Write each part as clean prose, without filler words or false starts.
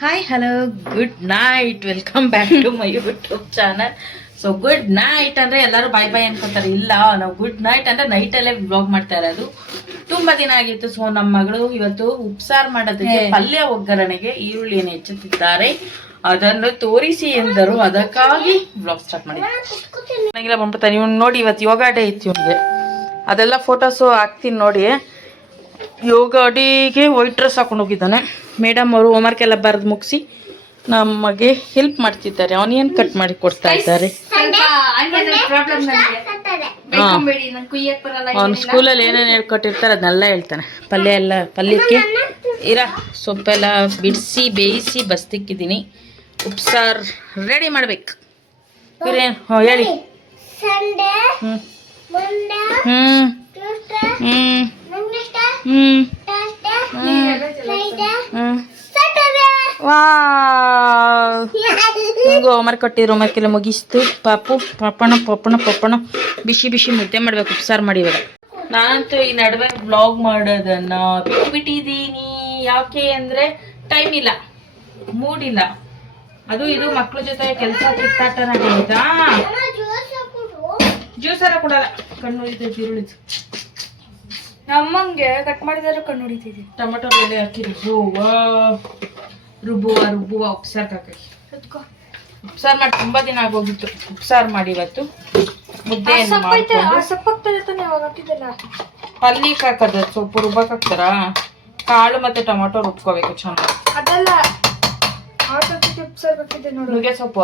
Hi hello good night, welcome back to my YouTube channel. So good night ಅಂದರೆ ಎಲ್ಲರೂ ಬಾಯ್ ಬಾಯ್ ಅನ್ಕೋತಾರೆ. ಇಲ್ಲ, ನಾವು ಗುಡ್ ನೈಟ್ ಅಂದರೆ ನೈಟಲ್ಲೇ ವ್ಲಾಗ್ ಮಾಡ್ತಾ ಇರೋದು. ತುಂಬ ದಿನ ಆಗಿತ್ತು. ಸೊ ನಮ್ಮ ಮಗಳು ಇವತ್ತು ಉಪ್ಸಾರು ಮಾಡೋದಕ್ಕೆ ಪಲ್ಯ ಒಗ್ಗರಣೆಗೆ ಈರುಳ್ಳಿಯನ್ನು ಹೆಚ್ಚುತ್ತಿದ್ದಾರೆ. ಅದನ್ನು ತೋರಿಸಿ ಎಂದರು. ಅದಕ್ಕಾಗಿ ವ್ಲಾಗ್ ಸ್ಟಾರ್ಟ್ ಮಾಡಿ ನನಗೆಲ್ಲ ಬಂದ್ಬಿಡ್ತಾನೆ. ಇವ್ನು ನೋಡಿ, ಇವತ್ತು ಯೋಗ ಡೇ ಇತ್ತು ಇವನಿಗೆ. ಅದೆಲ್ಲ ಫೋಟೋಸು ಹಾಕ್ತೀನಿ ನೋಡಿ. ಯೋಗ ಡೇಗೆ ವೈಟ್ ಡ್ರೆಸ್ ಹಾಕೊಂಡು ಹೋಗಿದ್ದಾನೆ. ಮೇಡಮ್ ಅವರು ಹೋಮ್ವರ್ಕ್ ಎಲ್ಲ ಬರೆದು ಮುಗಿಸಿ ನಮಗೆ ಹೆಲ್ಪ್ ಮಾಡ್ತಿದ್ದಾರೆ. ಆನಿಯನ್ ಕಟ್ ಮಾಡಿ ಕೊಡ್ತಾ ಇದ್ದಾರೆ. ಅವ್ನು ಸ್ಕೂಲಲ್ಲಿ ಏನೇನು ಹೇಳ್ಕೊಟ್ಟಿರ್ತಾರೆ ಅದನ್ನೆಲ್ಲ ಹೇಳ್ತಾನೆ. ಪಲ್ಯಕ್ಕೆ ಸೊಪ್ಪೆಲ್ಲ ಬಿಡಿಸಿ ಬೇಯಿಸಿ ಬಸ್ತಿಕ್ಕಿದ್ದೀನಿ. ಉಪ್ಸಾರು ರೆಡಿ ಮಾಡ್ಬೇಕು. ಹೇಳಿ. ಹೋಮ್ವರ್ಕ್ ಕೊಟ್ಟಿರೋ ಹೋಮ್ವರ್ಕೆಲ್ಲ ಮುಗಿಸ್ತು. ಪಪ್ಪಣ ಬಿಸಿ ಬಿಸಿ ಮುದ್ದೆ ಮಾಡ್ಬೇಕು. ಉಪ್ಸಾರು ಮಾಡಿ ಇವಾಗ. ನಾನಂತೂ ಈ ನಡುವೆ ವ್ಲಾಗ್ ಮಾಡೋದನ್ನ ಬಿಟ್ಟಿದ್ದೀನಿ. ಯಾಕೆ ಅಂದ್ರೆ ಟೈಮ್ ಇಲ್ಲ, ಮೂಡ್ ಇಲ್ಲ. ಅದು ಇದು ಮಕ್ಳ ಜೊತೆ ಕೆಲಸ ಕಿತ್ತಾಟನ ಆಗೋಯ್ತಾ. ಜ್ಯೂಸರ ಕೊಡಲ್ಲ, ಕಣ್ಣು ಹೊಡಿತೈತಿ. ಈರುಳ್ಳಿದು ನಮ್ಮಂಗೆ ಕಟ್ ಮಾಡಿದ್ರೆ ಕಣ್ಣು ಹೊಡಿತೈತಿ. ಟೊಮೆಟೊ ಬೆಲೆ ಹಾಕಿ ರುಬ್ಬುವ ಉಪ್ಸಾರು ಹಾಕಿ. ಉಪ್ಸಾರು ಮಾಡಿ ತುಂಬಾ ದಿನ ಆಗೋಗಿತ್ತು. ಉಪ್ಸಾರು ಮಾಡಿ ಇವತ್ತು ಮುದ್ದೆಯನ್ನು ಪಲ್ಲಿಗೆ ಹಾಕೋದು. ಸೊಪ್ಪು ರುಬ್ಬಕ್ಕೆ ಹಾಕ್ತಾರ. ಕಾಳು ಮತ್ತೆ ಟೊಮೆಟೊ ರುಬ್ಕೋಬೇಕು ಚೆನ್ನಾಗಿ. ಅದಲ್ಲ ನುಗ್ಗೆ ಸೊಪ್ಪು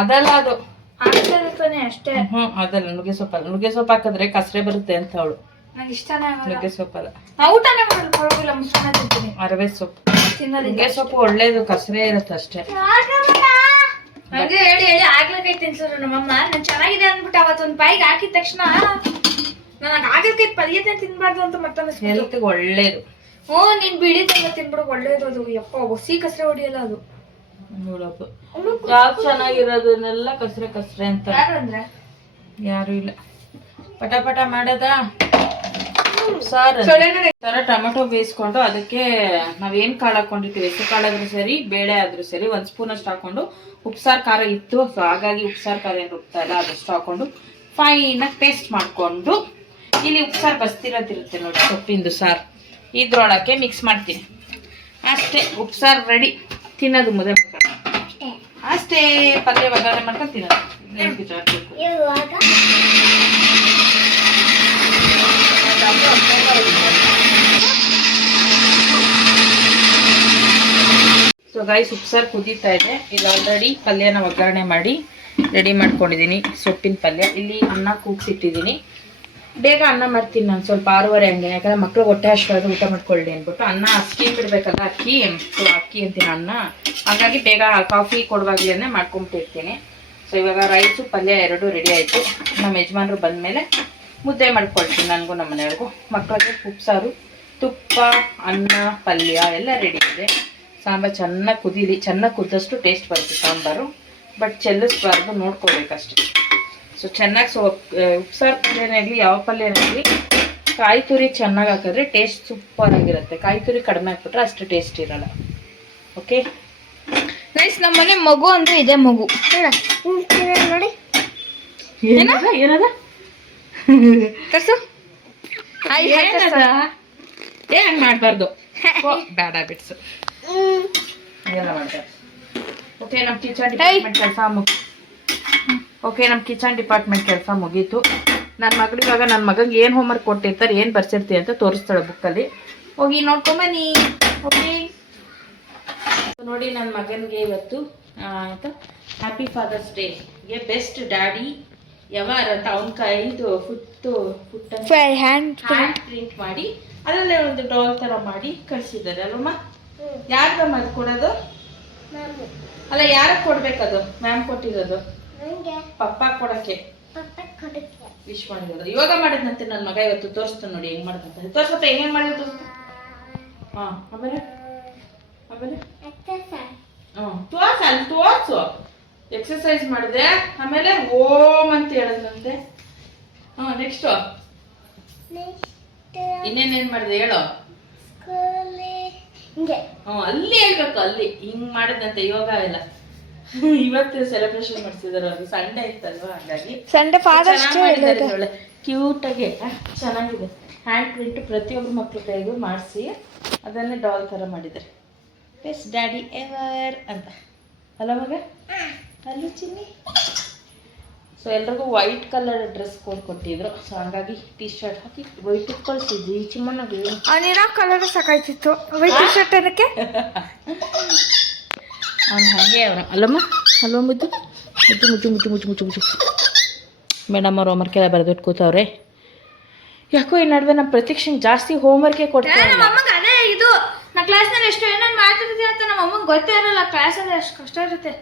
ಅದಲ್ಲ, ಅದು ಅಷ್ಟೇ. ಅದಲ್ಲ ನುಗ್ಗೆ ಸೊಪ್ಪಲ್ಲ. ನುಗ್ಗೆ ಸೊಪ್ಪು ಹಾಕಿದ್ರೆ ಕಸರೆ ಬರುತ್ತೆ ಅಂತ ಅವಳು. ನುಗ್ಗೆ ಸೊಪ್ಪಲ್ಲ, ಅರವೆ ಸೊಪ್ಪು. ನುಗ್ಗೆ ಸೊಪ್ಪು ಒಳ್ಳೇದು, ಕಸರೆ ಇರುತ್ತೆ ಅಷ್ಟೇ. ಹೇಳಿ ಆಗ್ಲಕಾಯಿ ತಿನ್ಸಿದ್ರು ನಮ್ಮಮ್ಮ. ನಾನು ಚೆನ್ನಾಗಿದೆ ಅಂದ್ಬಿಟ್ಟು ಅವತ್ತೊಂದು ಬಾಯಿಗೆ ಹಾಕಿದ ತಕ್ಷಣ ನನಗೆ ಆಗ್ಲಕಾಯಿ ಪಲ್ಯತೆ ತಿನ್ಬಾರ್ದು ಅಂತ ಮತ್ತೊಂದು ಹೆಲ್ತ್ ಒಳ್ಳೇದು. ನೀನ್ ಬಿಳಿದೆಲ್ಲ ತಿನ್ಬಿಡು, ಒಳ್ಳೇದು ಅದು. ಯಪ್ಪ ಹೊಸಿ ಕಸರೆ ಹೊಡಿಯಲ್ಲ ಅದು. ನೋಡಪ್ಪ, ಯಾವ್ದು ಚೆನ್ನಾಗಿರೋದನ್ನೆಲ್ಲ ಕಸರೆ ಅಂತ ಯಾರು ಇಲ್ಲ. ಪಟ ಮಾಡೋದ ಸಾರು. ಟೊಮೆಟೊ ಬೇಯಿಸ್ಕೊಂಡು ಅದಕ್ಕೆ ನಾವೇನ್ ಕಾಳು ಹಾಕೊಂಡಿರ್ತೀವಿ, ಹೆಸರು ಕಾಳಾದ್ರೂ ಸರಿ ಬೇಳೆ ಆದ್ರೂ ಸರಿ 1 ಸ್ಪೂನ್ ಅಷ್ಟು ಹಾಕೊಂಡು, ಉಪ್ಸಾರು ಖಾರ ಇತ್ತು. ಸೊ ಹಾಗಾಗಿ ಉಪ್ಸಾರು ಖಾರ ಏನು ರುಬ್ತಾ ಇಲ್ಲ, ಅದಷ್ಟು ಹಾಕೊಂಡು ಫೈನಾಗಿ ಪೇಸ್ಟ್ ಮಾಡ್ಕೊಂಡು, ಇಲ್ಲಿ ಉಪ್ಸಾರು ಬಸ್ತಿರೋದಿರುತ್ತೆ ನೋಡಿ, ಸೊಪ್ಪಿಂದು ಸಾರು, ಇದ್ರೊಳಕ್ಕೆ ಮಿಕ್ಸ್ ಮಾಡ್ತೀನಿ ಅಷ್ಟೇ. ಉಪ್ಸಾರು ರೆಡಿ. ತಿನ್ನೋದು ಮುದ್ದೆ ಅಷ್ಟೇ. ಪಲ್ಯ ಒಗ್ಗರಣೆ ಮಾಡ್ಕೊಂಡು ತಿನ್ನೋದು. ಸೊ ಗೈಸ್, ಉಪ್ಸಾರು ಕುದೀತಾ ಇದೆ. ಇಲ್ಲಿ ಆಲ್ರೆಡಿ ಪಲ್ಯನ ಒಗ್ಗರಣೆ ಮಾಡಿ ರೆಡಿ ಮಾಡ್ಕೊಂಡಿದ್ದೀನಿ. ಸೊಪ್ಪಿನ ಪಲ್ಯ. ಇಲ್ಲಿ ಅನ್ನ ಕೂಗ್ಸಿಟ್ಟಿದ್ದೀನಿ. ಬೇಗ ಅನ್ನ ಮಾಡ್ತೀನಿ ನಾನು, ಸ್ವಲ್ಪ 6:30 ಹಂಗೆ. ಯಾಕಂದ್ರೆ ಮಕ್ಳು ಹೊಟ್ಟೆ ಅಷ್ಟಾದ್ರೂ ಊಟ ಮಾಡ್ಕೊಳ್ಳಿ ಅಂದ್ಬಿಟ್ಟು. ಅನ್ನ ಅಕ್ಕಿ ಬಿಡ್ಬೇಕಲ್ಲ, ಅಕ್ಕಿ ಅಂತೀನಿ ಅನ್ನ. ಹಾಗಾಗಿ ಬೇಗ ಕಾಫಿ ಕೊಡುವಾಗಲೇ ಮಾಡ್ಕೊಂಬಿಟ್ಟಿರ್ತೀನಿ. ಸೊ ಇವಾಗ ರೈಸು ಪಲ್ಯ ಎರಡೂ ರೆಡಿ ಆಯಿತು. ನಮ್ಮ ಯಜಮಾನ್ರು ಬಂದಮೇಲೆ ಮುದ್ದೆ ಮಾಡ್ಕೊಳ್ತೀನಿ ನನಗೂ ನಮ್ಮ ಮನೆಯವ್ರಿಗೂ. ಮಕ್ಕಳಿಗೆ ಉಪ್ಸಾರು, ತುಪ್ಪ, ಅನ್ನ, ಪಲ್ಯ ಎಲ್ಲ ರೆಡಿ ಇದೆ. ಸಾಂಬಾರು ಚೆನ್ನಾಗಿ ಕುದೀಲಿ. ಚೆನ್ನಾಗಿ ಕುದ್ದಷ್ಟು ಟೇಸ್ಟ್ ಬರುತ್ತೆ ಸಾಂಬಾರು. ಬಟ್ ಚೆಲ್ಲಿಸ್ಬಾರ್ದು, ನೋಡ್ಕೋಬೇಕಷ್ಟೆ. ಸೊ ಚೆನ್ನಾಗಿ ಉಪ್ಸಾರು ಪಲ್ಯನಾಗಲಿ ಯಾವ ಪಲ್ಯನಾಗಲಿ ಕಾಯಿ ತುರಿ ಚೆನ್ನಾಗಿ ಹಾಕಿದ್ರೆ ಟೇಸ್ಟ್ ಸೂಪರ್ ಆಗಿರುತ್ತೆ. ಕಾಯಿ ತುರಿ ಕಡಿಮೆ ಹಾಕ್ಬಿಟ್ರೆ ಅಷ್ಟು ಟೇಸ್ಟ್ ಇರಲ್ಲ. Okay nice. ನಮ್ಮನೆ ಮಗು ಅಂದ್ರೆ ಇದೆ ಮಗು ನೋಡಿ. ಏನದ ತರ್ಸು. ಹಂಗೆ ಮಾಡಬಾರ್ದು, ಬೇಡ ಬಿಡ್ಸು. ಎಲ್ಲ ಮಾಡ್ತಾರೆ. ಓಕೆ, ನಮ್ಮ ಕಿಚನ್ ಡಿಪಾರ್ಟ್ಮೆಂಟ್ ಕೆಲಸ ಮುಗೀತು. ನನ್ನ ಮಗಳಿವಾಗ ನನ್ನ ಮಗಂಗೆ ಏನು ಹೋಮ್ವರ್ಕ್ ಕೊಟ್ಟಿರ್ತಾರೆ, ಏನು ಬರ್ಸಿರ್ತೀವಿ ಅಂತ ತೋರಿಸ್ತಾಳೆ ಬುಕ್ಕಲ್ಲಿ. ಹೋಗಿ ನೋಡ್ಕೊಂಬನ್ನಿ. ಓಕೆ ನೋಡಿ, ನನ್ನ ಮಗನಿಗೆ ಇವತ್ತು ಹ್ಯಾಪಿ ಫಾದರ್ಸ್ ಡೇಗೆ ಬೆಸ್ಟ್ ಡ್ಯಾಡಿ ಎವರ್ ಅಂತ ಅವನ ಕೈದು ಹ್ಯಾಂಡ್ ಪ್ರಿಂಟ್ ಮಾಡಿ ಅದರಲ್ಲೇ ಒಂದು ಡಾಲ್ ಥರ ಮಾಡಿ ಕಳಿಸಿದ್ದಾರೆ ಅಲ್ಲಮ್ಮ. ಯಾರಿಗಮ್ಮ ಅದು ಕೊಡೋದು? ಅಲ್ಲ, ಯಾರಿಗೆ ಕೊಡ್ಬೇಕದು? ಮ್ಯಾಮ್ ಕೊಟ್ಟಿರೋದು ಪಪ್ಪ ಕೊಡಕ್ಕೆ ವಿಶ್ ಮಾಡಿರೋದು. ಯೋಗ ಮಾಡಿದ್ನಂತೆ ನನ್ನ ಮಗ ಇವತ್ತು. ತೋರಿಸ್ತಾನೆ ನೋಡಿ ಹೆಂಗ್ ಮಾಡಿದಂತೆ. ತೋರ್ಸತ್ತ ಹೆಂಗೇನು ಮಾಡಿದ್ರು. ಹಾಂ, ಆಮೇಲೆ ತೋರ್ಸು. ಎಕ್ಸರ್ಸೈಸ್ ಮಾಡಿದೆ. ಆಮೇಲೆ ಓಂ ಅಂತ ಹೇಳಿದ್ರಂತೆ. ನೆಕ್ಸ್ಟು ಇನ್ನೇನೇನು ಮಾಡಿದೆ ಹೇಳೋ. ಅಲ್ಲಿ ಹೇಳ್ಬೇಕು, ಅಲ್ಲಿ ಹಿಂಗ್ ಮಾಡಿದಂತೆ ಯೋಗ ಎಲ್ಲ. ಇವತ್ತು ಸೆಲೆಬ್ರೇಷನ್ ಮಾಡ್ತಿದಾರೆ, ಅದು ಸಂಡೇ ಇತ್ತಲ್ವಾ, ಹಾಗಾಗಿ ಸಂಡೆ ಒಳ್ಳೆ ಕ್ಯೂಟ್ ಆಗಿ ಚೆನ್ನಾಗಿದೆ. ಹ್ಯಾಂಡ್ ಪ್ರಿಂಟ್ ಪ್ರತಿಯೊಬ್ಬರು ಮಕ್ಳ ಕೈಗೂ ಮಾಡಿಸಿ ಅದನ್ನೇ ಡಾಲ್ ಥರ ಮಾಡಿದ್ದಾರೆ. ಬೆಸ್ಟ್ ಡ್ಯಾಡಿ ಎವರ್ ಅಂತ ಅಲ್ಲ ಮಗ, ಅಲ್ಲೂ ಚಿನ್ನಿ. ಸೊ ಎಲ್ರಿಗೂ ವೈಟ್ ಕಲರ್ ಡ್ರೆಸ್ ಕೊಟ್ಟಿದ್ರು. ಸೊ ಹಂಗಾಗಿ ಟೀ ಶರ್ಟ್ ಹಾಕಿ ವೈಟ್ ಕಳಿಸಿದ್ವಿ ಈ ಚಿಮ್ಮಣ್ಣಗೆ. ಅವನಿರೋ ಕಲರ್ ಸಾಕಾಯ್ತಿತ್ತು, ವೈಟ್ ಟಿ ಶರ್ಟ್ ಏನಕ್ಕೆ? ಅವ್ನು ಹಾಗೆ ಅವನು ಅಲ್ಲಮ್ಮ, ಅಲ್ವ ಮುದ್ದು ಮುದ್ದು ಮುಚ್ಚು ಮುಚ್ಚು ಮುಚ್ಚು ಮುಚ್ಚು ಮುಚ್ಚು. ಮೇಡಮ್ ಅವ್ರು ಹೋಮ್ವರ್ಕೆಲ್ಲ ಬರೆದಿಟ್ಟು ಕೂತವ್ರೆ. ಯಾಕೋ ಈ ನಡುವೆ ನಮ್ಮ ಪ್ರತೀಕ್ಷೆಗೆ ಜಾಸ್ತಿ ಹೋಮ್ವರ್ಕೇ ಕೊಡ್ತಾರೆ. ನಮ್ಮ ಅಮ್ಮಂಗೆ ಅದೇ ಇದು, ನಾ ಕ್ಲಾಸ್ನಲ್ಲಿ ಎಷ್ಟು ಏನೇನು ಮಾಡ್ತಿದ್ದೆ ಅಂತ ನಮ್ಮ ಅಮ್ಮಂಗೆ ಗೊತ್ತೇ ಇರಲ್ಲ. ಕ್ಲಾಸಲ್ಲಿ ಅಷ್ಟು ಕಷ್ಟ ಇರುತ್ತೆ.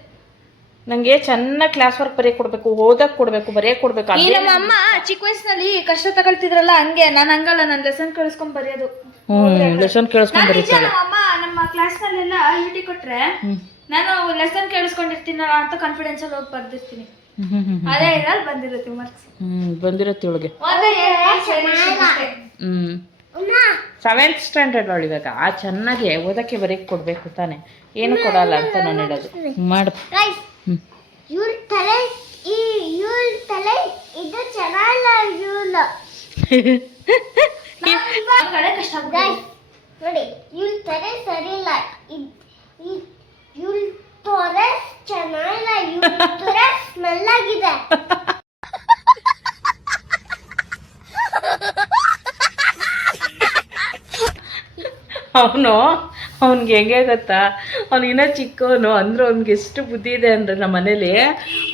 ನಂಗೆ ಚೆನ್ನಾಗಿ ಕ್ಲಾಸ್ ವರ್ಕ್ ಬರೆಯಕ್ಕೆ ಕೊಡಬೇಕು, ಓದಕ್ಕೆ ಕೊಡಬೇಕು, ಬರೆಯಕ್ಕೆ ಕೊಡಬೇಕು. ನಮ್ಮ ಅಮ್ಮ ಚಿಕ್ಕ ವಯಸ್ಸಿನಲ್ಲಿ ಕಷ್ಟ ತಗೊಳ್ತಿದ್ರಲ್ಲ, ಹಂಗೆ ನಾನು ಹಂಗಲ್ಲ, ನಾನು ಲೆಸನ್ ಕೇಳಿಸ್ಕೊಂಡ್ ಬರೆಯೋದು. ಲೆಸನ್ ಕೇಳಿಸ್ಕೊಂಡ್ ಬರೀತಾಳೆ. ನಮ್ಮ ಅಮ್ಮ ನಮ್ಮ ಕ್ಲಾಸ್ನಲ್ಲೆಲ್ಲ ಯೂಟಿ ಕೊಟ್ರೆ ನಾನು ಲೆಸನ್ ಕೇಳಿಸ್ಕೊಂಡಿರ್ತೀನಲ್ಲ ಅಂತ ಕಾನ್ಫಿಡೆನ್ಸ್ ಅಲ್ಲಿ ಹೋಗಿ ಬರ್ದಿರ್ತೀನಿ. ಅದೇ ಇದ್ರಲ್ಲಿ ಬಂದಿರುತ್ತೆ ಮಾರ್ಕ್ಸ್. ಬಂದಿರುತ್ತೆ ಇವಳಿಗೆ. 7th ಸ್ಟ್ಯಾಂಡರ್ಡ್ ಅವಳು ಇವಾಗ. ಆ ಚೆನ್ನಾಗಿ ಓದಕ್ಕೆ ಬರೆಯಕ್ಕೆ ಕೊಡಬೇಕು ತಾನೆ, ಏನು ಕೊಡಲ್ಲ ಅಂತ ನಾನು ಹೇಳೋದು. ಮಾಡು. ಇವ್ರ ತಲೆ ಇದು ಚೆನ್ನಾಗಿಲ್ಲ. ನೋಡಿ ಇವ್ರ ತಲೆ ಸರಿ ಇಲ್ಲ, ಇವ್ರ ತೊರೆ ಚೆನ್ನಾಗಿಲ್ಲ, ಇವ್ರ ತೊರೆ ಸ್ಮೆಲ್ ಆಗಿದೆ. ಅವ್ನಿಗೆ ಹೆಂಗೆ ಗೊತ್ತಾ, ಅವ್ನು ಇನ್ನೂ ಚಿಕ್ಕವನು ಅಂದ್ರೆ ಅವ್ನಿಗೆ ಎಷ್ಟು ಬುದ್ಧಿ ಇದೆ ಅಂದರೆ, ನಮ್ಮ ಮನೇಲಿ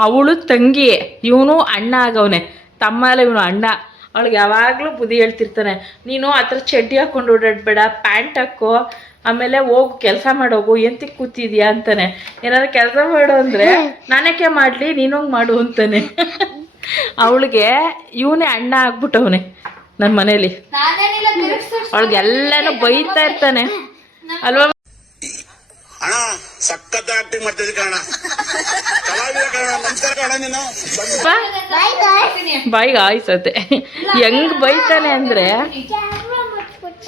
ಅವಳು ತಂಗಿ, ಇವನು ಅಣ್ಣ ಆಗವನೆ, ತಮ್ಮ ಎಲ್ಲ ಇವನು ಅಣ್ಣ. ಅವಳಿಗೆ ಯಾವಾಗಲೂ ಬುದ್ಧಿ ಹೇಳ್ತಿರ್ತಾನೆ, ನೀನು ಆ ಥರ ಚಡ್ಡಿ ಹಾಕೊಂಡು ಓಡಾಡಬೇಡ, ಪ್ಯಾಂಟ್ ಹಾಕೋ, ಆಮೇಲೆ ಹೋಗು ಕೆಲಸ ಮಾಡೋಗು, ಎಂತಕ್ಕೆ ಕೂತಿದ್ಯಾ ಅಂತಾನೆ. ಏನಾದ್ರು ಕೆಲಸ ಮಾಡು ಅಂದರೆ ನಾನೇಕೆ ಮಾಡಲಿ, ನೀನೋಗಿ ಮಾಡು ಅಂತಾನೆ. ಅವಳಿಗೆ ಇವನೇ ಅಣ್ಣ ಆಗ್ಬಿಟ್ಟವನೆ ನನ್ನ ಮನೇಲಿ. ಅವಳಿಗೆ ಎಲ್ಲಾನು ಬೈತಾ ಇರ್ತಾನೆ ಅಲ್ವಾ? ಅಣ್ಣ ಸಖತ್ ಆಕ್ಟಿಂಗ್ ಮಾಡ್ತಿದ್ದೆ ಕಣ, ಕಲಾವಿದ ಕಣ, ನಮಸ್ಕಾರ ಕಣ ನೀನು. ಬಾಯಿಗೆ ಆಯ್ಸತ್ತೆ. ಹೆಂಗ್ ಬೈತಾನೆ ಅಂದ್ರೆ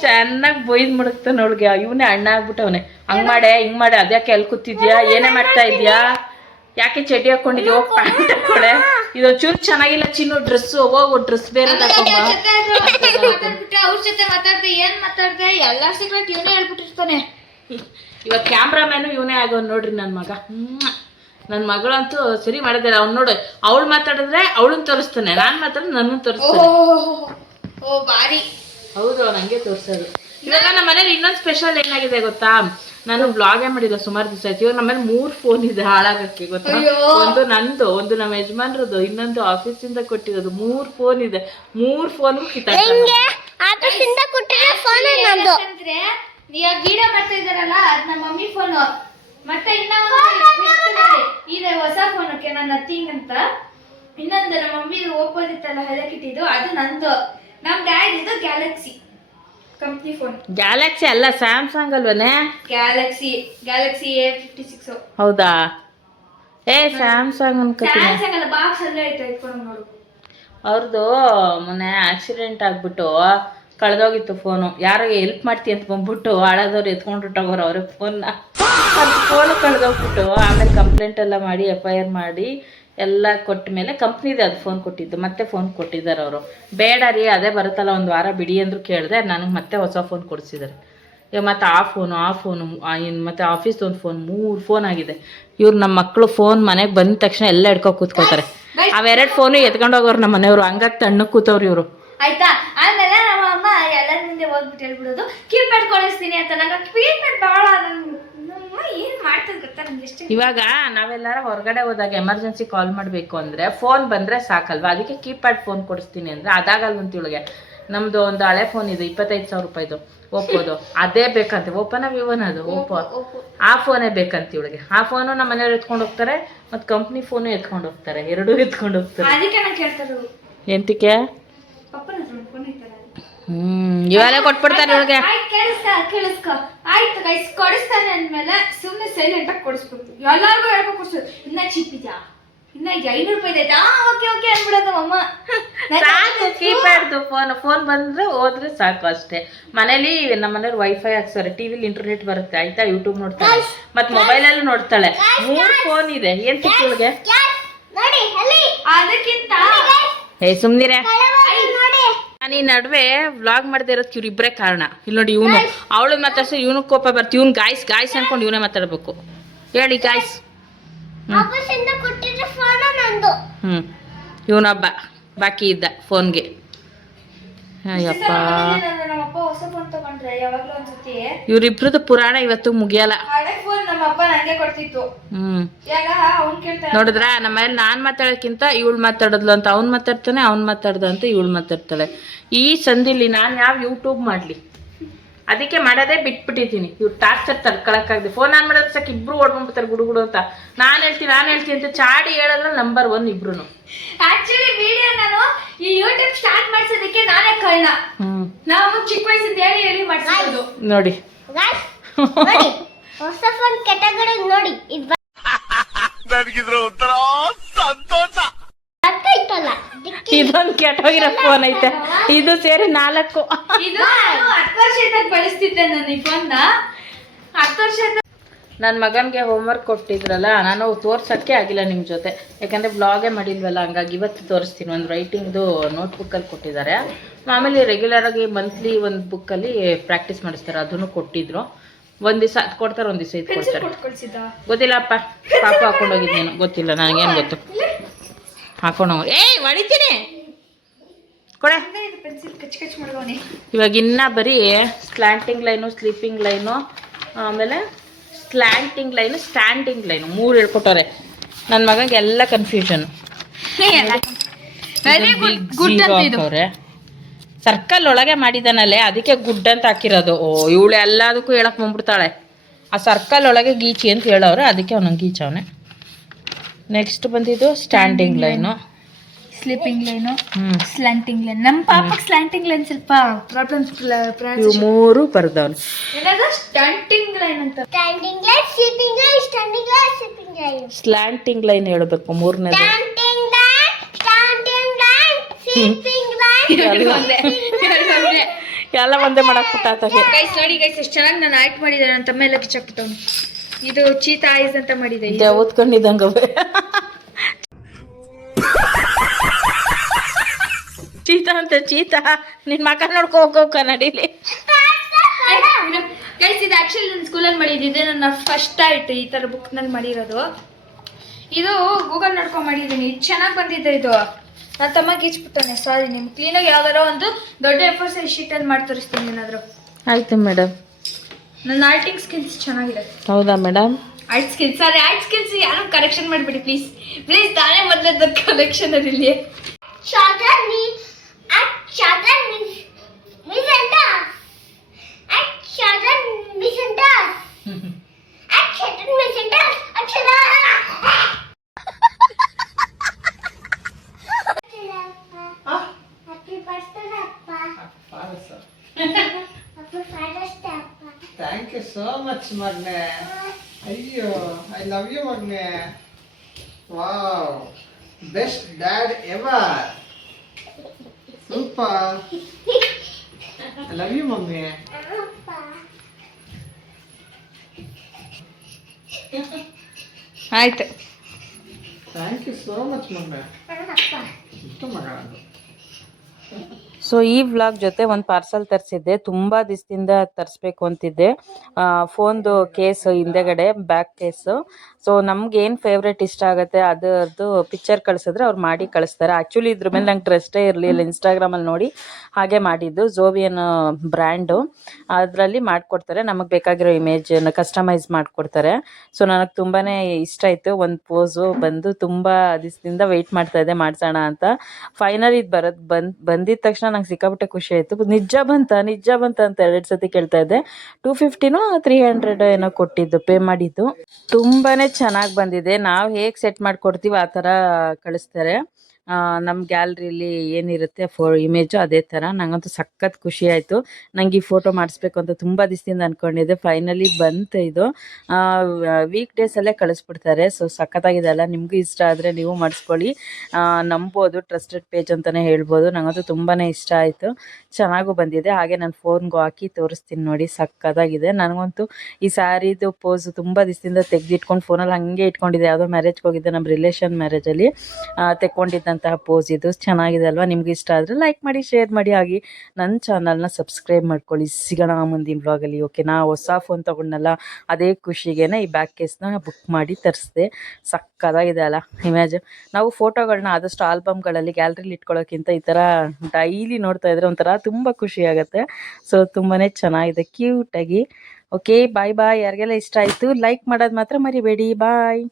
ಚೆನ್ನಾಗಿ ಬೈದ್ ಮಡಗ್ತಾನೆ ಅವಳಿಗೆ. ಇವನೇ ಅಣ್ಣ ಆಗ್ಬಿಟ್ಟವನೆ. ಹಂಗ್ ಮಾಡೆ ಹಿಂಗ್ ಮಾಡೆ, ಅದ್ಯಾಕೆ ಎಲ್ಲಿ ಕೂತಿದ್ಯಾ, ಏನೇ ಮಾಡ್ತಾ ಇದ್ಯಾ, ಯಾಕೆ ಚಡ್ಡಿ ಹಾಕೊಂಡಿದ್ಯಾ, ಹೋಗಿ ಪ್ಯಾಂಟ್ ಹಾಕೊಳೆ, ಇದೊಂಚೂರು ಚೆನ್ನಾಗಿಲ್ಲ ಚಿನ್ನು ಡ್ರೆಸ್ಸು, ಹೋಗು ಡ್ರೆಸ್ ಬೇರೆ ತಗೊಂಬ. ಅವ್ರ ಜೊತೆ ಮಾತಾಡ್ದೆ, ಏನ್ ಮಾತಾಡ್ದೆ, ಎಲ್ಲಾ ಸೀಕ್ರೆಟ್ ಇವನೇ ಹೇಳ್ಬಿಟ್ಟಿರ್ತಾನೆ. ಇವಾಗ ಕ್ಯಾಮ್ರಾಮ್ಯಾನು ಇವನೇ ಆಗೋನ್ ನೋಡ್ರಿ ನನ್ನ ಮಗ. ನನ್ನ ಮಗಳಂತೂ ಸರಿ ಮಾಡಿದ್ದಾರೆ. ಅವ್ನು ನೋಡಿ, ಅವಳು ಮಾತಾಡಿದ್ರೆ ಅವಳನ್ನ ತೋರಿಸ್ತಾನೆ, ನಾನು ಮಾತಾಡಿದ್ರೆ ನನ್ನನ್ನು ತೋರಿಸ್ತಾನೆ. ಓ ಬಾರಿ. ಹೌದು, ಅವ್ನು ಹಂಗೆ ತೋರಿಸೋದು. ಇವಾಗ ನಮ್ಮ ಮನೇಲಿ ಇನ್ನೊಂದು ಸ್ಪೆಷಲ್ ಏನಾಗಿದೆ ಗೊತ್ತಾ, ನಾನು ವ್ಲಾಗೇ ಮಾಡಿಲ್ಲ ಸುಮಾರು ದಿವಸ ಆಯ್ತು. ಇವಾಗ ನಮ್ಮ ಮನೇಲಿ 3 ಫೋನ್ ಇದೆ ಹಾಳಾಗಕ್ಕೆ ಗೊತ್ತಾ. ಒಂದು ನಂದು, ಒಂದು ನಮ್ಮ ಯಜಮಾನ್ರದ್ದು, ಇನ್ನೊಂದು ಆಫೀಸಿಂದ ಕೊಟ್ಟಿರೋದು. 3 ಫೋನ್ ಇದೆ. 3 ಫೋನ್ ಅಂದ್ರೆ ಇವಾಗ ವಿಡಿಯೋ ಮಾಡ್ತಾ ಇದಾರಲ್ಲ, ಅದ್ ನಮ್ಮ ಮಮ್ಮಿ ಫೋನು. ಮತ್ತೆ ಇನ್ನೊಂದು ಇದೆ ಹೊಸ ಫೋನಕ್ಕೆ, ನನ್ನ ನಥಿಂಗ್ ಅಂತ. ಇನ್ನೊಂದು ನಮ್ಮ ಮಮ್ಮಿ ಓಪೋದಿತ್ತಲ್ಲ ಹಳಕಿಟ್ಟಿದ್ದು, ಅದು ನಂದು. ನಮ್ ಡ್ಯಾಡ್ ಇದು ಗ್ಯಾಲಕ್ಸಿ ಕಂಪ್ನಿ ಫೋನ್. ಗ್ಯಾಲಕ್ಸಿ ಅಲ್ಲ, ಸ್ಯಾಮ್ಸಂಗ್ ಅಲ್ವನೇ? Galaxy A56. ಹೌದಾ? ಸ್ಯಾಮ್ಸಂಗ್ ಅನ್ಕೋತೀನಿ. ಸ್ಯಾಮ್ಸಂಗ್ ಅಲ್ಲ, ಬಾಕ್ಸ್ ಅಲ್ಲೇ ಐತೆ, ಇಟ್ಕೊಂಡು ನೋಡು. ಅವ್ರದ್ದು ಮೊನ್ನೆ ಆಕ್ಸಿಡೆಂಟ್ ಆಗ್ಬಿಟ್ಟು ಕಳೆದೋಗಿತ್ತು ಫೋನು. ಯಾರಿಗೆ ಹೆಲ್ಪ್ ಮಾಡ್ತಿ ಅಂತ ಬಂದ್ಬಿಟ್ಟು ಹಾಳಾದವ್ರು ಎತ್ಕೊಂಡ್ಬಿಟ್ಟೋಗೋರು ಅವ್ರ ಫೋನ್ನ. ಅದು ಫೋನು ಕಳೆದೋಗ್ಬಿಟ್ಟು ಆಮೇಲೆ ಕಂಪ್ಲೇಂಟ್ ಎಲ್ಲ ಮಾಡಿ FIR ಮಾಡಿ ಎಲ್ಲ ಕೊಟ್ಟ ಮೇಲೆ ಕಂಪ್ನಿದೆ ಅದು ಫೋನ್ ಕೊಟ್ಟಿದ್ದು. ಮತ್ತೆ ಫೋನ್ ಕೊಟ್ಟಿದ್ದಾರೆ ಅವರು. ಬೇಡ ರೀ, ಅದೇ ಬರುತ್ತಲ್ಲ, ಒಂದು ವಾರ ಬಿಡಿ ಅಂದರು ಕೇಳಿದೆ. ನನಗೆ ಮತ್ತೆ ಹೊಸ ಫೋನ್ ಕೊಡಿಸಿದ್ದಾರೆ. ಇವಾಗ ಮತ್ತೆ ಆ ಫೋನು ಮತ್ತು ಆಫೀಸ್ದು ಒಂದು ಫೋನ್, 3 ಫೋನ್ ಆಗಿದೆ. ಇವ್ರು ನಮ್ಮ ಮಕ್ಕಳು ಫೋನ್ ಮನೆಗೆ ಬಂದ ತಕ್ಷಣ ಎಲ್ಲ ಹಿಡ್ಕೊ ಕೂತ್ಕೋತಾರೆ. ಅವೆರಡು ಫೋನು ಎತ್ಕೊಂಡು ಹೋಗೋರು ನಮ್ಮ ಮನೆಯವರು. ಹಂಗಾಗಿ ತಣ್ಣಗೆ ಕೂತವ್ರು ಇವರು. ಆಯ್ತಾ? ಆಮೇಲೆ ನಮ್ಮ ಅಮ್ಮ ಎಲ್ಲರ ಮುಂದೆ ಹೋಗ್ಬಿಟ್ಟು ಹೇಳ್ಬಿಡೋದು, ಕೀಪ್ಯಾಡ್ ಕೊಡಿಸ್ತೀನಿ ಅಂತ. ನಂಗೆ ಕೀಪ್ಯಾಡ್ ಭಾಳ ಏನ್ ಮಾಡ್ತದೆ ಗೊತ್ತಾ, ನಂಗೆ ಇಷ್ಟ. ಇವಾಗ ನಾವೆಲ್ಲರ ಹೊರಗಡೆ ಹೋದಾಗ ಎಮರ್ಜೆನ್ಸಿ ಕಾಲ್ ಮಾಡಬೇಕು ಅಂದರೆ ಫೋನ್ ಬಂದರೆ ಸಾಕಲ್ವಾ, ಅದಕ್ಕೆ ಕೀಪ್ಯಾಡ್ ಫೋನ್ ಕೊಡಿಸ್ತೀನಿ ಅಂದರೆ ಅದಾಗಲ್ವಂತ ಇವಳಿಗೆ. ನಮ್ಮದು ಒಂದು ಹಳೆ ಫೋನ್ ಇದೆ, 25,000 ರೂಪಾಯಿದು, ಓಪೋದು. ಅದೇ ಬೇಕಂತೆ. ಓಪೋನ ವಿವೋನ ಅದು? ಓಪೋ. ಆ ಫೋನೇ ಬೇಕಂತ ಇವಳಿಗೆ. ಆ ಫೋನು ನಮ್ಮ ಮನೆಯವ್ರು ಎತ್ಕೊಂಡು ಹೋಗ್ತಾರೆ, ಮತ್ತು ಕಂಪ್ನಿ ಫೋನು ಎತ್ಕೊಂಡು ಹೋಗ್ತಾರೆ, ಎರಡೂ ಎತ್ಕೊಂಡು ಹೋಗ್ತಾರೆ. ಅದಕ್ಕೆ ನಾನು ಕೇಳ್ತಾರೆ ಎಂತಕ್ಕೆ ಪಪ್ಪನ ಹತ್ರ ಫೋನ್ ಐತಲ್ಲ, ಇವಾಗಲೇ ಕೊಟ್ಬಿಡ್ತಾರೆ ಇವಳಿಗೆ. ಕೇಳಿಸ್ಕೊ. ಆಯ್ತು ಗೈಸ್, ಕೊಡಿಸ್ತಾನೆ ಅಂದ್ಮೇಲೆ ಸುಮ್ಮನೆ ಸೈಲೆಂಟ್ ಆಗಿ ಕೊಡಿಸ್ಬೇಕು. ಎಲ್ಲಾರ್ಗು ಹೇಳ್ಕೊ ಕೊಡ್ಸೋದು. ಇನ್ನ ಚೀಪ್ ಇದೆಯಾ, ಇನ್ನ 500 ರೂಪಾಯಿ ಆಯ್ತಾ ಓಕೆ ಓಕೆ ಅನ್ಬಿಡೋದು ಅಮ್ಮ ಸಾಕು ಕೀಪ್ಯಾಡ್ದು ಫೋನ್ ಬಂದ್ರೆ ಹೋದ್ರೆ ಸಾಕು ಅಷ್ಟೇ. ಮನೇಲಿ ನಮ್ಮ ಮನೇಲಿ ವೈಫೈ ಹಾಕ್ಸೋರೆ, ಟಿವಿಲಿ ಇಂಟರ್ನೆಟ್ ಬರುತ್ತೆ ಆಯ್ತಾ, ಯೂಟ್ಯೂಬ್ ನೋಡ್ತಾಳೆ ಮತ್ತೆ ಮೊಬೈಲಲ್ಲೂ ನೋಡ್ತಾಳೆ. 3 ಫೋನ್ ಇದೆ, ಏನ್ ತಿಳ್ಕೊಳ್ಗೆ. ನೋಡಿ ಅಲ್ಲಿ ಅದಕ್ಕಿಂತ ಸುಮ್ನಿರೆ. ನೋಡಿ ನಾನು ಈ ನಡುವೆ ವ್ಲಾಗ್ ಮಾಡದೇ ಇರೋದಕ್ಕೆ ಇವ್ರಿಬ್ರೇ ಕಾರಣ. ಇಲ್ಲಿ ನೋಡಿ, ಇವನು ಅವಳು ಮಾತಾಡ್ಸಿ ಇವನು ಕೋಪ ಬರ್ತೀವಿ, ಇವ್ನು ಗಾಯ್ಸ್ ಅನ್ಕೊಂಡು ಇವನೇ ಮಾತಾಡ್ಬೇಕು. ಹೇಳಿ ಗಾಯ್ಸ್. ಆಫೀಸಿಂದ ಕೊಟ್ಟಿರೋ ಫೋನ್ ನಂದು. ಇವನೊಬ್ಬ ಬಾಕಿ ಇದ್ದ ಫೋನ್ಗೆ. ಅಯ್ಯಪ್ಪ, ನಮ್ಮಪ್ಪ ಹೊಸ ಫೋನ್ ತಗೊಂಡ್ರೆ ಯಾವಾಗ್ಲೂ ಒಂದ್ಸತಿ ಇವ್ರಿಬ್ರದ್ದು ಪುರಾಣ ಇವತ್ತು ಮುಗಿಯಲ್ಲ. ಹಳೆ ಫೋನ್ ನಮ್ಮಪ್ಪ ನಂಗೆ ಕೊಡ್ತಿತ್ತು. ಯಾಗ ಅವ್ನ್ ಕೇಳ್ತಾ ನೋಡಿದ್ರ ನಮ್ಮ ಮನೇಲಿ ನಾನ್ ಮಾತಾಡೋಕ್ಕಿಂತ ಇವಳು ಮಾತಾಡೋದ್ಲು ಅಂತ ಅವ್ನ್ ಮಾತಾಡ್ತಾನೆ, ಅವ್ನ್ ಮಾತಾಡ್ದ ಅಂತ ಇವಳು ಮಾತಾಡ್ತಾಳೆ. ಈ ಸಂದಿಲಿ ನಾನ್ ಯಾವ ಯೂಟ್ಯೂಬ್ ಮಾಡ್ಲಿ, ಅದಕ್ಕೆ ಮಾಡೋದೇ ಬಿಟ್ಬಿಟ್ಟಿದ್ದೀನಿ. ಇವ್ರು ಟಾರ್ಚರ್ ತಡ್ಕೊಳಕ್ಕಾಗ್ದೆ. ಫೋನ್ ಆನ್ ಮಾಡೋದು ಸಾಕು ಇಬ್ರು ಓಡ್ಕೊಂಡ್ಬಿಡ್ತಾರೆ ಗುಡುಗುಡು ಅಂತ. ನಾನು ಹೇಳ್ತೀನಿ ಅಂತ ಚಾಡಿ ಹೇಳೋದ್ರ ನಂಬರ್ 1 ಇಬ್ರು. ಆಕ್ಚುಲಿ ವಿಡಿಯೋ ನಾನು ಈ ಯೂಟ್ಯೂಬ್ ಸ್ಟಾರ್ಟ್ ಮಾಡ್ಸೋದಕ್ಕೆ ನಾನೇ ಕಾರಣ. ನಾವು ಚಿಕ್ಕ ವಯಸ್ಸಿಂದ ಹೇಳಿ ಮಾಡ್ಸೋದು ನೋಡಿ. ನೋಡಿ ಹೊಸ ಫೋನ್ ಕೆಟಗರಿ ನೋಡಿ ಇದು ನನಗಿದ್ರ ಒಂಥರ ಸಂತೋಷ. ಅರ್ಥ ಇತ್ತಲ್ಲ ಇದೊಂದು ಕೆಟ್ಟೋಗಿರೋ ಫೋನ್ ಐತೆ, ಇದು ಸೇರಿ 4. ಇದು ನಾನು 10 ವರ್ಷದಿಂದ ಬಳಸ್ತಿದ್ದೆ. ನಾನು ಈ ಫೋನ್ 10 ವರ್ಷದಿಂದ. ನನ್ನ ಮಗನಿಗೆ ಹೋಮ್ವರ್ಕ್ ಕೊಟ್ಟಿದ್ರಲ್ಲ, ನಾನು ತೋರ್ಸೋಕ್ಕೆ ಆಗಿಲ್ಲ ನಿಮ್ಮ ಜೊತೆ, ಯಾಕಂದರೆ ಬ್ಲಾಗೇ ಮಾಡಿಲ್ವಲ್ಲ. ಹಂಗಾಗಿ ಇವತ್ತು ತೋರಿಸ್ತೀನಿ. ಒಂದು ರೈಟಿಂಗ್ದು ನೋಟ್ಬುಕ್ಕಲ್ಲಿ ಕೊಟ್ಟಿದ್ದಾರೆ. ಮಾಮೂಲಿ ರೆಗ್ಯುಲರಾಗಿ ಮಂತ್ಲಿ ಒಂದು ಬುಕ್ಕಲ್ಲಿ ಪ್ರಾಕ್ಟೀಸ್ ಮಾಡಿಸ್ತಾರೆ, ಅದನ್ನು ಕೊಟ್ಟಿದ್ರು. ಒಂದು ದಿವಸ ಅದು ಕೊಡ್ತಾರೆ, ಒಂದು ದಿವಸ ಇದು ಕೊಡ್ತಾರೆ. ಗೊತ್ತಿಲ್ಲಪ್ಪ, ಪಾಪ ಹಾಕೊಂಡೋಗಿದ್ದೇನು ಗೊತ್ತಿಲ್ಲ, ನನಗೇನು ಗೊತ್ತು. ಹಾಕೊಂಡು ಹೊಡಿತೀನಿ ಕೊಡೆ. ಇವಾಗ ಇನ್ನೂ ಬರೀ ಸ್ಲ್ಯಾಂಟಿಂಗ್ ಲೈನು, ಸ್ಲೀಪಿಂಗ್ ಲೈನು, ಆಮೇಲೆ ಸ್ಲ್ಯಾಂಟಿಂಗ್ ಲೈನು, ಸ್ಟ್ಯಾಂಡಿಂಗ್ ಲೈನು 3 ಹೇಳ್ಕೊಟ್ಟಾರೆ. ನನ್ನ ಮಗನಿಗೆ ಎಲ್ಲ ಕನ್ಫ್ಯೂಷನ್. ಅವ್ರೆ ಸರ್ಕಲ್ ಒಳಗೆ ಮಾಡಿದಾನಲ್ಲೇ, ಅದಕ್ಕೆ ಗುಡ್ ಅಂತ ಹಾಕಿರೋದು. ಇವಳು ಎಲ್ಲದಕ್ಕೂ ಹೇಳಕ್ ಬಂದ್ಬಿಡ್ತಾಳೆ. ಆ ಸರ್ಕಲ್ ಒಳಗೆ ಗೀಚಿ ಅಂತ ಹೇಳೋರು, ಅದಕ್ಕೆ ಅವನಿಗೆ ಗೀಚವನೆ. ನೆಕ್ಸ್ಟ್ ಬಂದಿದ್ದು standing line, sleeping line, slanting line. ನಮ್ಮ ಪಾಪಕ್ಕೆ ಸ್ಲ್ಯಾಂಟಿಂಗ್ ಲೈನ್ ಸ್ವಲ್ಪ ಪ್ರಾಬ್ಲಮ್ಸ್. ಇವು 3 ಬರ್ದವನು. ಏನಾದ್ರು ಸ್ಟ್ಯಾಂಟಿಂಗ್ ಲೈನ್ ಅಂತ. Standing line, sleeping line, standing line, sleeping line. Slanting line ಹೇಳಬೇಕು 3ನೇದು. Standing line, standing line, sleeping line. ಎಲ್ಲ ಒಂದೇ ಮಾಡಕ್ ಬಿಟ್ಟಾತಾಗೆ. ಗೈಸ್ ನೋಡಿ ಗೈಸ್, ಎಷ್ಟು ಚೆನ್ನಾಗಿ ನಾನು ಆಕ್ಟ್ ಮಾಡಿದ್ದಾರೆ. ನನ್ನ ತಮ್ಮ ಎಲ್ಲ ಕಿಚ್ಚಾಕ್ಬಿಟ್ಟವನು. ಇದು ಚೀತಾ ಐಸ್ ಅಂತ ಮಾಡಿದೆ. ಓದ್ಕೊಂಡಿದ್ದಂಗವೆ ಚೀತಾ ಅಂತ. ಚೀತಾ ನಿನ್ ಮಕ್ಕ ನೋಡ್ಕೊ ಹೋಗೋ ಕನ್ನಡಿಲಿ. ಗೈಸ್ ಇದು ಆಕ್ಚುಲಿ ನನ್ನ ಸ್ಕೂಲಲ್ಲಿ ಮಾಡಿದ್ದೆ. ನನ್ನ ಫಸ್ಟ್ ಆಯ್ತು ಈ ಥರ ಬುಕ್ನಲ್ಲಿ ಮಾಡಿರೋದು. ಇದು ಗೂಗಲ್ ನೋಡ್ಕೊಂಡು ಮಾಡಿದ್ದೀನಿ. ಇದು ಚೆನ್ನಾಗಿ ಬಂದಿದೆ. ಇದು ನನ್ನ ತಮ್ಮ ಗೀಚ್ಬಿಟ್ಟಾನೆ. ಸಾರಿ, ನಿಮ್ಗೆ ಕ್ಲೀನಾಗಿ ಯಾವ್ದಾರ ಒಂದು ದೊಡ್ಡ ಎಫರ್ಸ್ ಶೀಟಲ್ಲಿ ಮಾಡಿ ತೋರಿಸ್ತೀನಿ ಏನಾದರೂ. ಆಯ್ತು ಮೇಡಮ್. ನನ್ನ ಆರ್ಟಿಂಗ್ ಸ್ಕಿಲ್ಸ್ ಚೆನ್ನಾಗಿದೆ. ಹೌದಾ ಮೇಡಮ್? ಆರ್ಟ್ ಸ್ಕಿಲ್ಸ್, ಅದೇ ಆರ್ಟ್ ಸ್ಕಿಲ್ಸ್ ಯಾರು ಕರೆಕ್ಷನ್ ಮಾಡಿಬಿಡಿ ಪ್ಲೀಸ್ ಪ್ಲೀಸ್. ತಾನೇ ಮೊದಲದ ಕಲೆಕ್ಷನ್ ಅಲ್ಲಿ Thank you so much, Magne. Ayyo, I love you, Magne. Wow, best dad ever. Super. I love you, Magne. ಆಯ್ತು. Thank you so much, Magne. ಇಷ್ಟು ಮಗ ಅದು. So ಈ vlog ಜೊತೆ ಒಂದು ಪಾರ್ಸಲ್ ತರಿಸಿದ್ದೆ. ತುಂಬ ದಿವಸದಿಂದ ತರಿಸ್ಬೇಕು ಅಂತಿದ್ದೆ. ಫೋನ್ದು ಕೇಸ್ ಹಿಂದೆಗಡೆ ಬ್ಯಾಕ್ ಕೇಸು. ಸೊ ನಮ್ಗೆ ಏನು ಫೇವ್ರೇಟ್ ಇಷ್ಟ ಆಗುತ್ತೆ ಅದರದ್ದು ಪಿಕ್ಚರ್ ಕಳಿಸಿದ್ರೆ ಅವ್ರು ಮಾಡಿ ಕಳಿಸ್ತಾರೆ. ಆ್ಯಕ್ಚುಲಿ ಇದ್ರ ಮೇಲೆ ನಂಗೆ ಟ್ರಸ್ಟೇ ಇರಲಿಲ್ಲ. ಇನ್ಸ್ಟಾಗ್ರಾಮಲ್ಲಿ ನೋಡಿ ಹಾಗೆ ಮಾಡಿದ್ದು. ಝೋವಿಯನ್ ಬ್ರ್ಯಾಂಡು, ಅದರಲ್ಲಿ ಮಾಡಿಕೊಡ್ತಾರೆ. ನಮಗೆ ಬೇಕಾಗಿರೋ ಇಮೇಜನ್ನು ಕಸ್ಟಮೈಸ್ ಮಾಡಿಕೊಡ್ತಾರೆ. ಸೊ ನನಗೆ ತುಂಬಾ ಇಷ್ಟ ಆಯಿತು. ಒಂದು ಪೋಸು ಬಂದು ತುಂಬ ದಿವಸದಿಂದ ವೆಯ್ಟ್ ಮಾಡ್ತಾಯಿದ್ದೆ ಮಾಡಿಸೋಣ ಅಂತ. ಫೈನಲ್ ಇದು ಬಂದಿದ್ದ ತಕ್ಷಣ ನಂಗೆ ಸಿಕ್ಕಾಪಟ್ಟೆ ಖುಷಿ ಆಯಿತು. ನಿಜ ಬಂತ ಅಂತ 2 ಸತಿ ಕೇಳ್ತಾ ಇದ್ದೆ. 250 300 ಏನೋ ಕೊಟ್ಟಿದ್ದು, ಪೇ ಮಾಡಿದ್ದು. ತುಂಬಾ ಚೆನ್ನಾಗಿ ಬಂದಿದೆ. ನಾವು ಹೇಗೆ ಸೆಟ್ ಮಾಡಿಕೊಡ್ತೀವಿ ಆ ಥರ ಕಳಿಸ್ತಾರೆ. ನಮ್ಮ ಗ್ಯಾಲ್ರಿಲಿ ಏನಿರುತ್ತೆ ಇಮೇಜು ಅದೇ ಥರ. ನನಗಂತೂ ಸಖತ್ ಖುಷಿ ಆಯಿತು. ನಂಗೆ ಈ ಫೋಟೋ ಮಾಡಿಸ್ಬೇಕು ಅಂತ ತುಂಬ ದಿವಸದಿಂದ ಅಂದ್ಕೊಂಡಿದ್ದೆ. ಫೈನಲಿ ಬಂತು ಇದು. ವೀಕ್ ಡೇಸಲ್ಲೇ ಕಳಿಸ್ಬಿಡ್ತಾರೆ. ಸೊ ಸಖತ್ತಾಗಿದೆ ಅಲ್ಲ, ನಿಮಗೂ ಇಷ್ಟ ಆದರೆ ನೀವು ಮಾಡಿಸ್ಕೊಳ್ಳಿ. ನಂಬೋದು ಟ್ರಸ್ಟೆಡ್ ಪೇಜ್ ಅಂತಲೇ ಹೇಳ್ಬೋದು. ನನಗಂತೂ ತುಂಬಾ ಇಷ್ಟ ಆಯಿತು, ಚೆನ್ನಾಗೂ ಬಂದಿದೆ. ಹಾಗೆ ನಾನು ಫೋನ್ಗೂ ಹಾಕಿ ತೋರಿಸ್ತೀನಿ ನೋಡಿ, ಸಖತ್ತಾಗಿದೆ. ನನಗಂತೂ ಈ ಸ್ಯಾರಿದು ಪೋಸು ತುಂಬ ದಿವಸದಿಂದ ತೆಗೆದಿಟ್ಕೊಂಡು ಫೋನಲ್ಲಿ ಹಾಗೆ ಇಟ್ಕೊಂಡಿದ್ದೆ. ಯಾವುದೋ ಮ್ಯಾರೇಜ್ಗೆ ಹೋಗಿದ್ದೆ, ನಮ್ಮ ರಿಲೇಷನ್ ಮ್ಯಾರೇಜಲ್ಲಿ ತೆಕ್ಕೊಂಡಿದ್ದಂತಹ ಪೋಸ್ ಇದು. ಚೆನ್ನಾಗಿದೆ ಅಲ್ವಾ? ನಿಮ್ಗೆ ಇಷ್ಟ ಆದರೆ ಲೈಕ್ ಮಾಡಿ, ಶೇರ್ ಮಾಡಿ, ಹಾಗೆ ನನ್ನ ಚಾನಲ್ನ ಸಬ್ಸ್ಕ್ರೈಬ್ ಮಾಡ್ಕೊಳ್ಳಿ. ಸಿಗೋಣ ಮುಂದಿನ ಬ್ಲಾಗಲ್ಲಿ. ಓಕೆನಾ? ಹೊಸ ಫೋನ್ ತೊಗೊಂಡಲ್ಲ, ಅದೇ ಖುಷಿಗೇನೆ ಈ ಬ್ಯಾಕ್ ಕೇಸ್ನ ಬುಕ್ ಮಾಡಿ ತರಿಸಿದೆ. ಸಕ್ಕತ್ತಾಗಿದೆ ಅಲ್ಲ ಇಮೇಜ್. ನಾವು ಫೋಟೋಗಳನ್ನ ಆದಷ್ಟು ಆಲ್ಬಮ್ಗಳಲ್ಲಿ ಗ್ಯಾಲರಿಲಿ ಇಟ್ಕೊಳ್ಳೋಕ್ಕಿಂತ ಈ ಥರ ಡೈಲಿ ನೋಡ್ತಾ ಇದ್ರೆ ಒಂಥರ ತುಂಬ ಖುಷಿ ಆಗುತ್ತೆ. ಸೊ ತುಂಬಾ ಚೆನ್ನಾಗಿದೆ, ಕ್ಯೂಟಾಗಿ. ಓಕೆ, ಬಾಯ್ ಬಾಯ್. ಯಾರಿಗೆಲ್ಲ ಇಷ್ಟ ಆಯಿತು ಲೈಕ್ ಮಾಡೋದು ಮಾತ್ರ ಮರಿಬೇಡಿ. ಬಾಯ್.